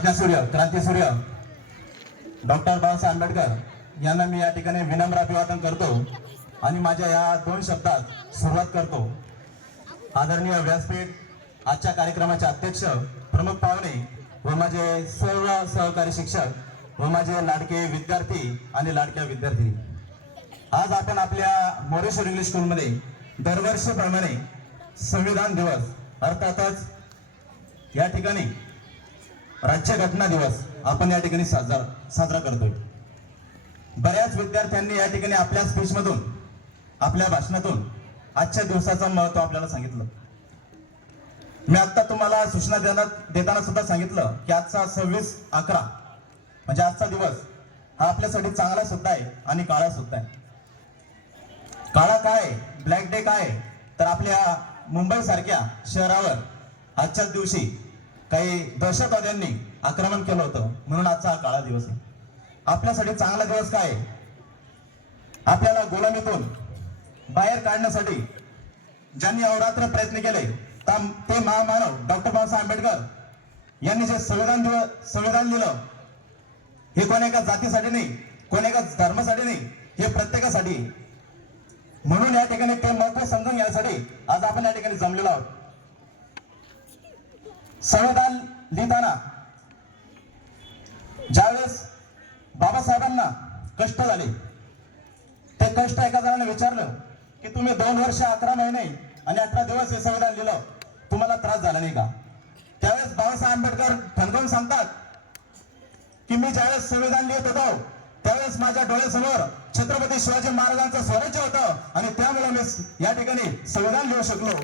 प्रज्ञासूर्य क्रांतीसूर्य डॉक्टर बाबासाहेब आंबेडकर यांना मी या ठिकाणी विनम्र अभिवादन करतो आणि माझ्या या 2 शब्दात सुरुवात करतो। आदरणीय व्यासपीठ आजच्या कार्यक्रमाचे अध्यक्ष प्रमुख पाहुणे व माझे सर्व सहकारी शिक्षक व माझे लाडके विद्यार्थी आणि लाडक्या विद्यार्थिनी, आज आपण आपल्या मोरेश्वर इंग्लिश स्कूलमध्ये दरवर्षीप्रमाणे संविधान दिवस अर्थातच या ठिकाणी राज्यघटना दिवस आपण या ठिकाणी साजरा करतोय। बऱ्याच विद्यार्थ्यांनी या ठिकाणी आपल्या स्पीचमधून आपल्या भाषणातून आजच्या दिवसाचं महत्त्व आपल्याला सांगितलं। मी आता तुम्हाला सूचना देताना सुद्धा सांगितलं की आजचा 26/11 म्हणजे आजचा दिवस हा आपल्यासाठी चांगला सुद्धा आहे आणि काळा सुद्धा आहे। काळा काय, ब्लॅक डे काय, तर आपल्या मुंबई सारख्या शहरावर आजच्याच दिवशी काही दहशतवाद्यांनी आक्रमण केलं होतं, म्हणून आजचा हा काळा दिवस आहे। आपल्यासाठी चांगला दिवस काय, आपल्याला गुलामीतून बाहेर काढण्यासाठी ज्यांनी अहोरात्र प्रयत्न केले ते महामानव डॉक्टर बाबासाहेब आंबेडकर यांनी जे संविधान लिहिलं हे कोण एका जातीसाठी नाही, कोण एका धर्मासाठी नाही, हे प्रत्येकासाठी। म्हणून या ठिकाणी ते महत्व समजून घ्यायसाठी आज आपण या ठिकाणी जमलेलो आहोत। संविधान लिहिताना ज्यावेळेस बाबासाहेबांना कष्ट झाले, ते कष्ट एका जणाने विचारलं की तुम्ही 2 वर्ष 11 महिने आणि 18 दिवस हे संविधान लिहिलं, तुम्हाला त्रास झाला नाही का? त्यावेळेस बाबासाहेब आंबेडकर ठणकावून सांगतात की मी ज्यावेळेस संविधान लिहित होतो त्यावेळेस माझ्या डोळ्यासमोर छत्रपती शिवाजी महाराजांचं स्वराज्य होतं आणि त्यामुळे मी या ठिकाणी संविधान लिहू शकलो।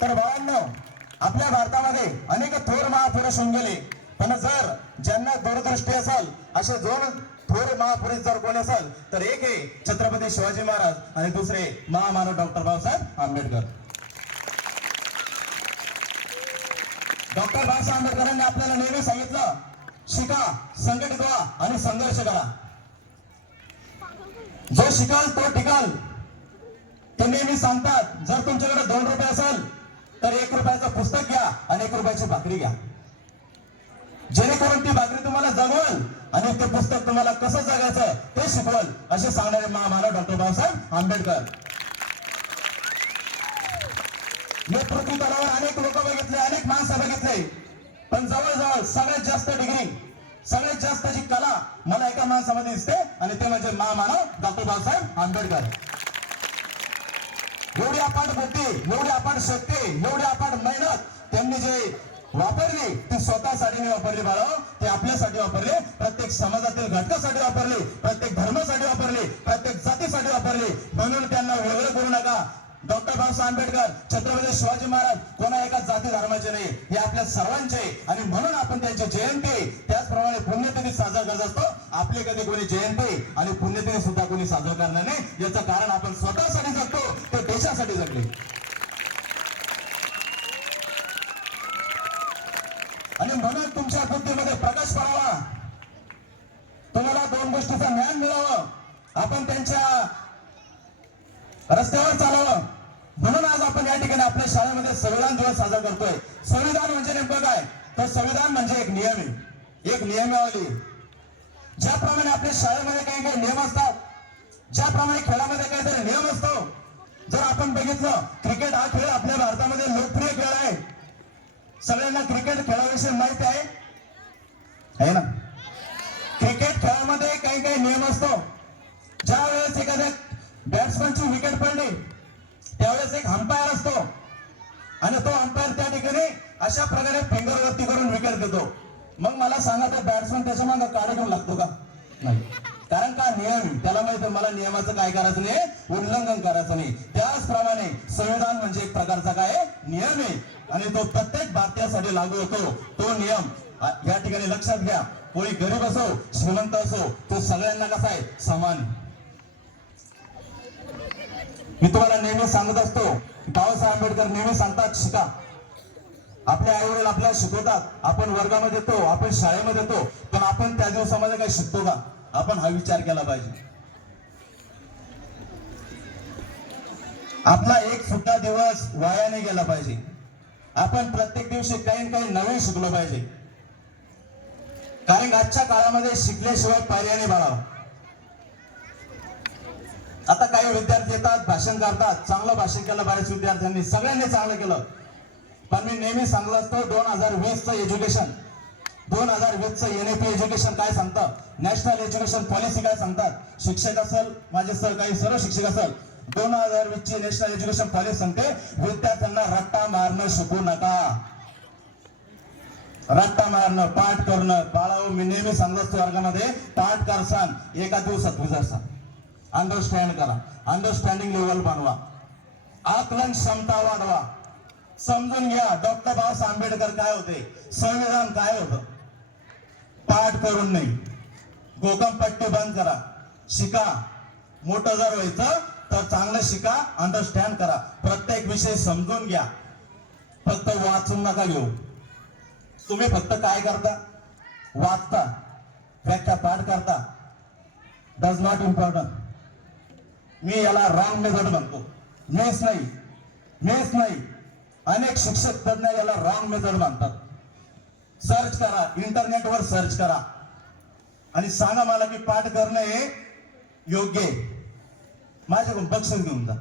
तर भावांनो, आपल्या भारतामध्ये अनेक थोर महापुरुष होऊन गेले, पण जर ज्यांना दूरदृष्टी असेल असे 2 थोर महापुरुष जर कोण असेल तर एक आहे छत्रपती शिवाजी महाराज आणि दुसरे महामानव डॉक्टर बाबासाहेब आंबेडकर। डॉक्टर बाबासाहेब आंबेडकरांनी आपल्याला नेहमी सांगितलं, शिका, संघटित व्हा आणि संघर्ष करा। जो शिकाल तो टिकाल। ते नेहमी सांगतात, जर तुमच्याकडे 2 रुपये असेल तर 1 रुपयाचं पुस्तक घ्या आणि 1 रुपयाची भाकरी घ्या, जेणेकरून ती भाकरी तुम्हाला जगवल आणि ते पुस्तक तुम्हाला कसं जगायचं ते शिकवल, असे सांगणारे महामानव डॉक्टर बाबासाहेब आंबेडकर। मी पृथ्वी तलावर अनेक लोक बघितले, अनेक माणसं बघितले, पण जवळजवळ सगळ्यात जास्त डिग्री, सगळ्यात जास्त जी कला मला एका माणसामध्ये दिसते आणि ते म्हणजे महामानव डॉक्टर बाबासाहेब आंबेडकर। एवढी अपाट बुद्धी, एवढी अपाट शक्ती, एवढी अपाट मेहनत त्यांनी जे वापरली ती स्वतःसाठी नाही वापरली बाळा, ते आपल्यासाठी वापरले, प्रत्येक समाजातील घटकासाठी वापरले, प्रत्येक धर्मासाठी वापरले, प्रत्येक जातीसाठी वापरले। म्हणून त्यांना वेगळं करू नका। डॉक्टर बाबासाहेब आंबेडकर, छत्रपती शिवाजी महाराज कोणा एका जाती धर्माचे नाही, हे आपल्या सर्वांचे, आणि म्हणून आपण त्यांची जयंती त्याचप्रमाणे पुण्यतिथी साजरा करत असतो। आपली कधी कोणी जयंती आणि पुण्यतिथी सुद्धा कोणी साजरा करणार नाही, याचं कारण आपण स्वतःसाठी जगतो, ते देशासाठी जगले। आणि म्हणून तुमच्या बुद्धीमध्ये प्रकाश पडावा, तुम्हाला 2 गोष्टीचं ज्ञान मिळावं, आपण त्यांच्या रस्त्यावर चालावं। म्हणून आज आपण या ठिकाणी आपल्या शाळेमध्ये संविधान दिवस साजरा करतोय। संविधान म्हणजे नेमकं काय, तर संविधान म्हणजे एक नियम आहे, एक नियमावली। ज्याप्रमाणे आपल्या शाळेमध्ये काही काही नियम असतात, ज्याप्रमाणे खेळामध्ये काहीतरी नियम असतो, जर आपण बघितलं क्रिकेट हा खेळ आपल्या भारतामध्ये लोकप्रिय खेळ आहे, सगळ्यांना क्रिकेट खेळाविषयी माहिती आहे ना? क्रिकेट खेळामध्ये काही काही नियम असतो। ज्या वेळेस एखाद्या बॅट्समनची विकेट पडली त्यावेळेस एक अंपायर असतो आणि तो अंपायर त्या ठिकाणी अशा प्रकारे फिंगर वरती करून विकेट देतो। मग मला सांगा, तर बॅट्समन त्याच्या मागे काढा घेऊन लागतो का? नाही, कारण का नियम, त्याला माहिती मला नियमाचं काय करायचं नाही, उल्लंघन करायचं नाही। त्याचप्रमाणे संविधान म्हणजे एक प्रकारचा काय नियम आहे आणि तो प्रत्येक भारतीयासाठी लागू होतो। तो नियम या ठिकाणी लक्षात घ्या, कोणी गरीब असो श्रीमंत असो, तो सगळ्यांना कसा आहे, समान। मी तुम्हाला नेहमी सांगत असतो, बाबासाहेब आंबेडकर नेहमी सांगतात, शिका। आपले आई वडील आपल्याला शिकवतात, आपण वर्गामध्ये येतो, आपण शाळेमध्ये येतो, पण आपण त्या दिवसामध्ये काय शिकतो का? आपण हा विचार केला पाहिजे। आपला एक सुद्धा दिवस वाया नाही गेला पाहिजे. आपण प्रत्येक दिवशी काही ना काही नवीन शिकलो पाहिजे. कारण आजच्या काळामध्ये शिकल्याशिवाय पर्याय नाही बाळा. आता काही विद्यार्थी येतात, भाषण करतात, चांगलं भाषण केलं बऱ्याच विद्यार्थ्यांनी, सगळ्यांनी चांगलं केलं. पण मी नेहमी सांगत असतो 2020चं एज्युकेशन, 2020चं NEP एज्युकेशन काय सांगतं, नॅशनल एज्युकेशन पॉलिसी काय सांगतात, शिक्षक असेल, माझे सहकारी सर्व शिक्षक असेल, 2020ची नॅशनल एज्युकेशन पॉलिसी सांगते विद्यार्थ्यांना रट्टा मारणं शिकू नका. रट्टा मारणं, पाठ करणं बाळाओ, मी नेहमी सांगत असतो वर्गामध्ये, पाठ करसान एका दिवसात विसरसान. अंडरस्टँड करा, अंडरस्टँडिंग लेवल बनवा, आकलन क्षमता वाढवा, समजून घ्या डॉक्टर बाबासाहेब आंबेडकर काय होते, संविधान काय होतं. पाठ करून नाही, गोकमपट्टी बंद करा, शिका. मोठं जर व्हायचं तर चांगलं शिका, अंडरस्टँड करा, प्रत्येक विषय समजून घ्या. फक्त वाचून नका घेऊ. तुम्ही फक्त काय करता, वाचता, व्याख्या पाठ करता, डज नॉट इम्पॉर्टंट. मी याला रॉंग मेथड म्हणतो. मेस नाही, अनेक शिक्षक तज्ञ याला रॉंग मेथड म्हणतात. सर्च करा, इंटरनेटवर सर्च करा आणि सांगा मला की पाठ करणं हे योग्य आहे. माझ्याकडून बक्षीस घेऊन जा.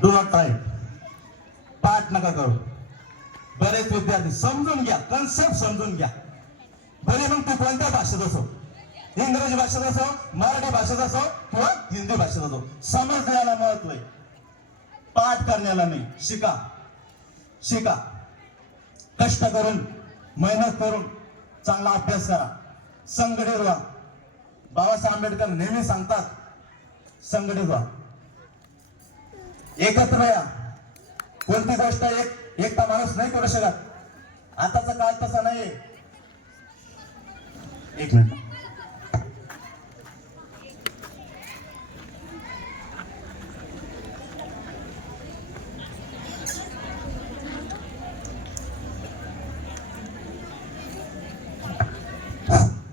Do not try. पाठ नका करू. बरेच विद्यार्थी समजून घ्या, कन्सेप्ट समजून घ्या. भले मग तू कोणत्या भाषेत असो, इंग्रजी भाषेत असो, मराठी भाषेत असो किंवा हिंदी भाषेत असो, समजण्याला महत्व आहे, पाठ करण्याला नाही. शिका, कष्ट करून, मेहनत करून चांगला अभ्यास करा, संघटित व्हा. बाबासाहेब आंबेडकर नेहमी सांगतात संघटित व्हा, एकत्र या. कोणती गोष्ट एकटा माणूस नाही करू शकत. आताचा काळ तसा नाहीये. एक मिनिट.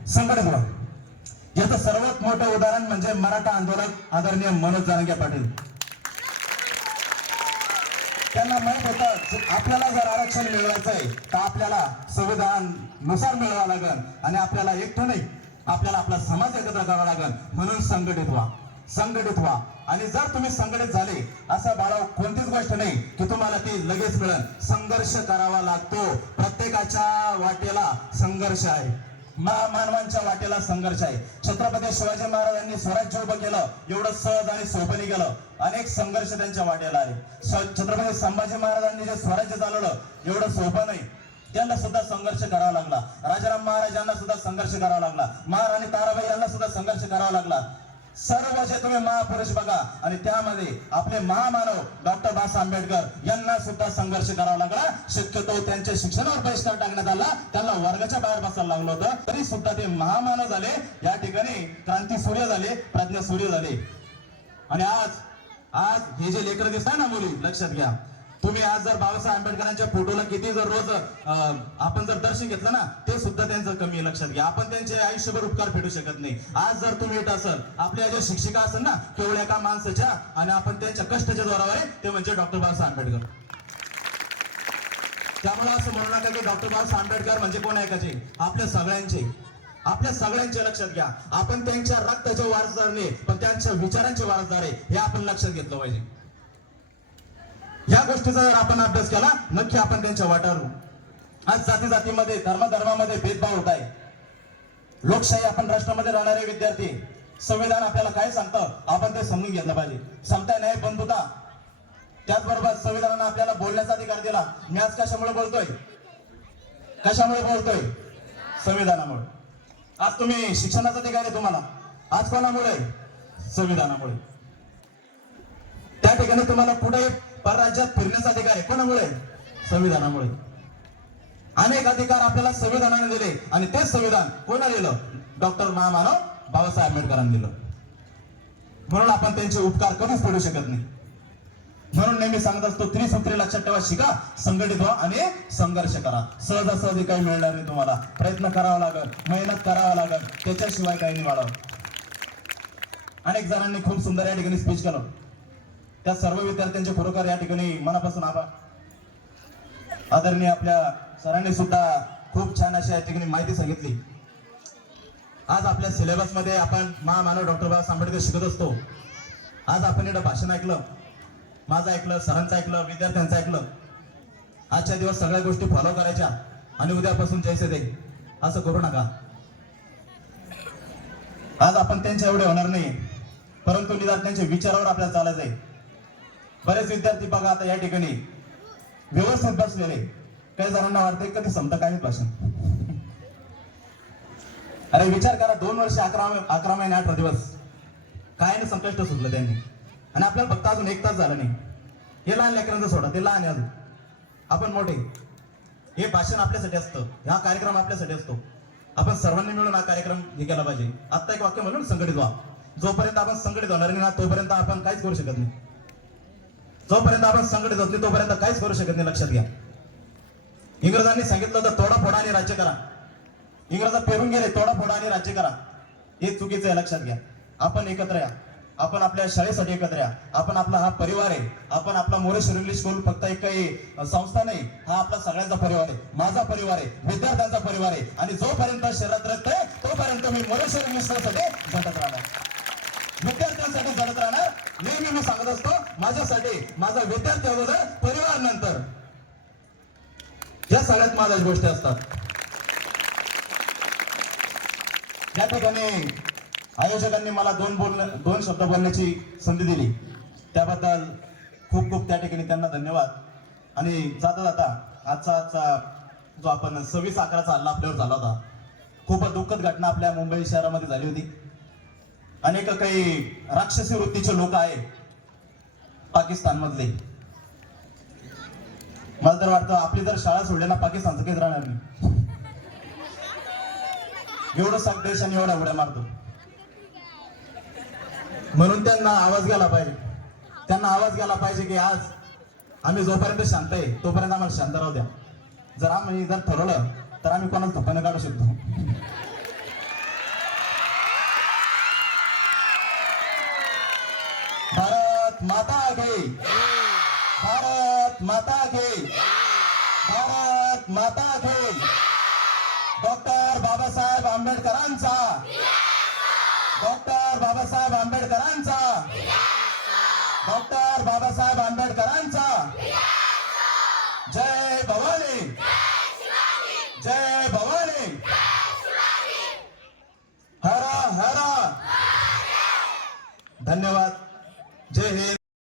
संघटित व्हा. याचं सर्वात मोठं उदाहरण म्हणजे मराठा आंदोलक आदरणीय मनोज जरांगे पाटील. त्यांना माहित होतं आपल्याला जर आरक्षण मिळवायचंय तर आपल्याला संविधान नुसार मिळवावं लागेल आणि आपल्याला एकटं नाही, आपल्याला आपला समाज एकत्र करावा लागेल. म्हणून संघटित व्हा. आणि जर तुम्ही संघटित झाले, असं बाळा कोणतीच गोष्ट नाही की तुम्हाला ती लगेच मिळेल. संघर्ष करावा लागतो. प्रत्येकाच्या वाटेला संघर्ष आहे, मानवांच्या वाटेला संघर्ष आहे. छत्रपती शिवाजी महाराजांनी स्वराज्य उभं केलं, एवढं सहज आणि सोपणी केलं. अनेक संघर्ष त्यांच्या वाटेला आले. छत्रपती संभाजी महाराजांनी जे स्वराज्य चालवलं, एवढं सोपं नाही, त्यांना सुद्धा संघर्ष करावा लागला. राजाराम महाराजांना सुद्धा संघर्ष करावा लागला. महाराणी ताराबाई यांना सुद्धा संघर्ष करावा लागला. सर्व जे तुम्ही महापुरुष बघा आणि त्यामध्ये आपले महामानव डॉक्टर बाबासाहेब आंबेडकर यांना सुद्धा संघर्ष करावा लागला. शक्यतो त्यांच्या शिक्षणावर बहिष्कार टाकण्यात आला, त्यांना वर्गाच्या बाहेर बसायला लागलं होतं, तरी सुद्धा ते महामानव झाले. या ठिकाणी क्रांती सूर्य झाले, प्रज्ञा सूर्य झाले. आणि आज हे जे लेकरं दिसतात ना मुली, लक्षात घ्या. तुम्ही आज जर बाबासाहेब आंबेडकरांच्या फोटोला किती जर रोज आपण जर दर्शन घेतलं ना, ते सुद्धा त्यांचं कमी आहे. लक्षात घ्या, आपण त्यांचे आयुष्यभर उपकार फेडू शकत नाही. आज जर तुम्ही येत असाल, आपल्या ज्या शिक्षिका असेल ना केवळ एका माणसाच्या, आणि आपण त्यांच्या कष्टाच्या जोरावर आहे, ते म्हणजे डॉक्टर बाबासाहेब आंबेडकर. त्यामुळे असं म्हणू नका की डॉक्टर बाबासाहेब आंबेडकर म्हणजे कोण ऐकायचे, आपल्या सगळ्यांचे लक्षात घ्या. आपण त्यांच्या रक्ताचे वारसदार नाही, पण त्यांच्या विचारांचे वारसदार आहे, हे आपण लक्षात घेतलं पाहिजे. या गोष्टीचा जर आपण अभ्यास केला, नक्की आपण त्यांच्या वाटावर. आज जातीमध्ये, धर्मामध्ये भेदभाव होत आहे. लोकशाही आपण राष्ट्रामध्ये राहणारे विद्यार्थी, संविधान आपल्याला काय सांगतं आपण ते समजून घेतलं पाहिजे. समता, न्याय, बंधुता, त्याचबरोबर संविधानाने आपल्याला बोलण्याचा अधिकार दिला. मी आज कशामुळे बोलतोय, संविधानामुळे. आज तुम्ही शिक्षणाचा अधिकार आहे तुम्हाला, आज कोणामुळे, संविधानामुळे. त्या ठिकाणी तुम्हाला पुढे परराज्यात फिरण्याचा अधिकार आहे, कोणामुळे, संविधानामुळे. अनेक अधिकार आपल्याला संविधानाने दिले आणि तेच संविधान कोणा दिलं, डॉक्टर महामानव बाबासाहेब आंबेडकरांनी दिलं. म्हणून आपण त्यांचे उपकार कधीच फेडू शकत नाही. म्हणून नेहमी सांगत असतो, त्रिसूत्री लक्षात ठेवा, शिका, संघटित व्हा आणि संघर्ष करा. सहजासहजी काही मिळणार नाही तुम्हाला, प्रयत्न करावा लागेल, मेहनत करावा लागेल, त्याच्याशिवाय काही नाही वाढव. अनेक जणांनी खूप सुंदर या ठिकाणी स्पीच केलं. त्या सर्व विद्यार्थ्यांचे खरोखर या ठिकाणी मनापासून आभार. आदरणीय आपल्या सरांनी सुद्धा खूप छान अशी या ठिकाणी माहिती सांगितली. आज आपल्या सिलेबस मध्ये आपण महामानव डॉक्टर बाबासाहेब आंबेडकर शिकत असतो. आज आपण इकडं भाषण ऐकलं, माझं ऐकलं, सरांचं ऐकलं, विद्यार्थ्यांचं ऐकलं. आजच्या दिवस सगळ्या गोष्टी फॉलो करायच्या आणि उद्यापासून जैसे ते असं करू नका. आज आपण त्यांच्या एवढे होणार नाही, परंतु निदान त्यांच्या विचारावर आपल्याला चालायचं आहे. बरेच विद्यार्थी बघा आता या ठिकाणी व्यवस्थित बसलेले, काही जणांना वाटतंय कधी संपतं काय भाषण. अरे विचार करा, 2 वर्ष 11 महिने 18 दिवस काय नाही संकष्ट सुटलं त्यांनी, आणि आपल्याला फक्त अजून 1 तास झाला नाही. हे लहान लेकरांचं सोडा, ते लहान आहे अजून, आपण मोठे. हे भाषण आपल्यासाठी असतं, हा कार्यक्रम आपल्यासाठी असतो. आपण सर्वांनी मिळून हा कार्यक्रम हे केला पाहिजे. आता एक वाक्य म्हणून संघटित व्हा. जोपर्यंत आपण संघटित होणार नाही ना तोपर्यंत आपण काहीच करू शकत नाही. जोपर्यंत आपण संघटित होत नाही तोपर्यंत काहीच करू शकत नाही. लक्षात घ्या, इंग्रजांनी सांगितलं होतं तोडा फोडा आणि राज्य करा. इंग्रज पेरून गेले, तोडा फोडा आणि राज्य करा. हे चुकीचं आहे, लक्षात घ्या. आपण एकत्र या, आपण आपल्या शाळेसाठी एकत्र या. आपण आपला हा परिवार आहे. आपण आपला मोरेश्वर इंग्लिश स्कूल फक्त एक काही संस्था नाही, हा आपला सगळ्यांचा परिवार आहे. माझा परिवार आहे, विद्यार्थ्यांचा परिवार आहे. आणि जोपर्यंत शरीरात रक्त आहे तोपर्यंत मी मोरेश्वर इंग्लिश स्कूलसाठी झटत राहणार, विद्यार्थ्यांसाठी झटत राहणार. नेहमी मी सांगत असतो, माझ्यासाठी माझा विद्यार्थी अगोदर, परिवार नंतर. या सगळ्यात माझ्या गोष्टी असतात. या ठिकाणी आयोजकांनी मला 2 शब्द बोलण्याची संधी दिली, त्याबद्दल खूप खूप त्या ठिकाणी त्यांना धन्यवाद. आणि जाता जाता आजचा जो आपण 26/11चा हल्ला आपल्यावर झाला होता, खूप दुःखद घटना आपल्या मुंबई शहरामध्ये झाली होती. अनेक काही राक्षसी वृत्तीचे लोक आहेत पाकिस्तान मधले. मला तर वाटतं आपली जर शाळा सोडली ना पाकिस्तानचं काहीच राहणार नाही. एवढं सात देश आणि एवढ्या उड्या मारतो. म्हणून त्यांना आवाज गेला पाहिजे, त्यांना आवाज गेला पाहिजे की आज आम्ही जोपर्यंत शांत आहे तोपर्यंत आम्हाला शांत राहू द्या. जर आम्ही ठरवलं तर आम्ही कोणाला धोक्याने काढू शकतो. भारत माता की, भारत माता की, भारत माता की. डॉक्टर बाबासाहेब आंबेडकरांचा, डॉक्टर बाबासाहेब आंबेडकरांचा, डॉक्टर बाबासाहेब आंबेडकरांचा. जय भवानी, जय भवानी. हर हर. धन्यवाद.